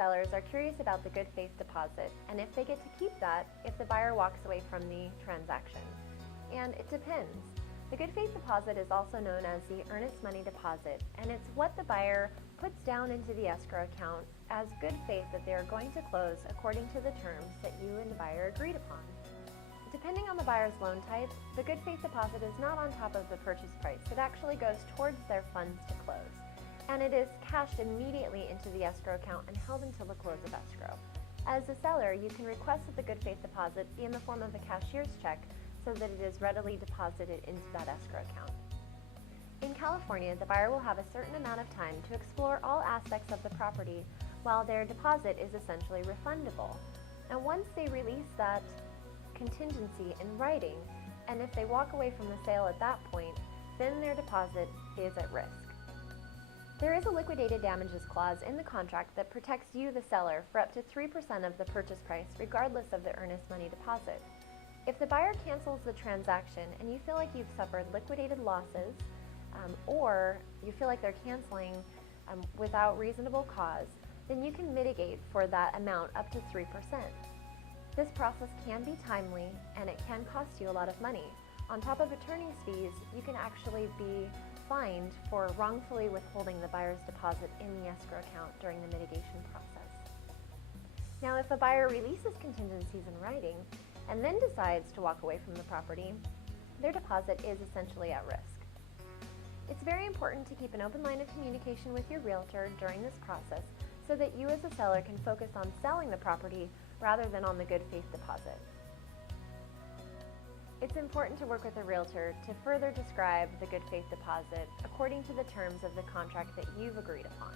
sellers are curious about the good faith deposit and if they get to keep that if the buyer walks away from the transaction. And it depends. The good faith deposit is also known as the earnest money deposit, and it's what the buyer puts down into the escrow account as good faith that they are going to close according to the terms that you and the buyer agreed upon. Depending on the buyer's loan type, the good faith deposit is not on top of the purchase price. It actually goes towards their funds to close, and it is cashed immediately into the escrow account and held until the close of escrow. As a seller, you can request that the good faith deposit be in the form of a cashier's check so that it is readily deposited into that escrow account. In California, the buyer will have a certain amount of time to explore all aspects of the property while their deposit is essentially refundable. And once they release that contingency in writing, and if they walk away from the sale at that point, then their deposit is at risk. There is a liquidated damages clause in the contract that protects you, the seller, for up to 3% of the purchase price, regardless of the earnest money deposit. If the buyer cancels the transaction and you feel like you've suffered liquidated losses, or you feel like they're canceling without reasonable cause, then you can mitigate for that amount up to 3%. This process can be timely and it can cost you a lot of money. On top of attorney's fees, you can actually be fined for wrongfully withholding the buyer's deposit in the escrow account during the mitigation process. Now, if a buyer releases contingencies in writing and then decides to walk away from the property, their deposit is essentially at risk. It's very important to keep an open line of communication with your realtor during this process so that you as a seller can focus on selling the property rather than on the good faith deposit. It's important to work with a realtor to further describe the good faith deposit according to the terms of the contract that you've agreed upon.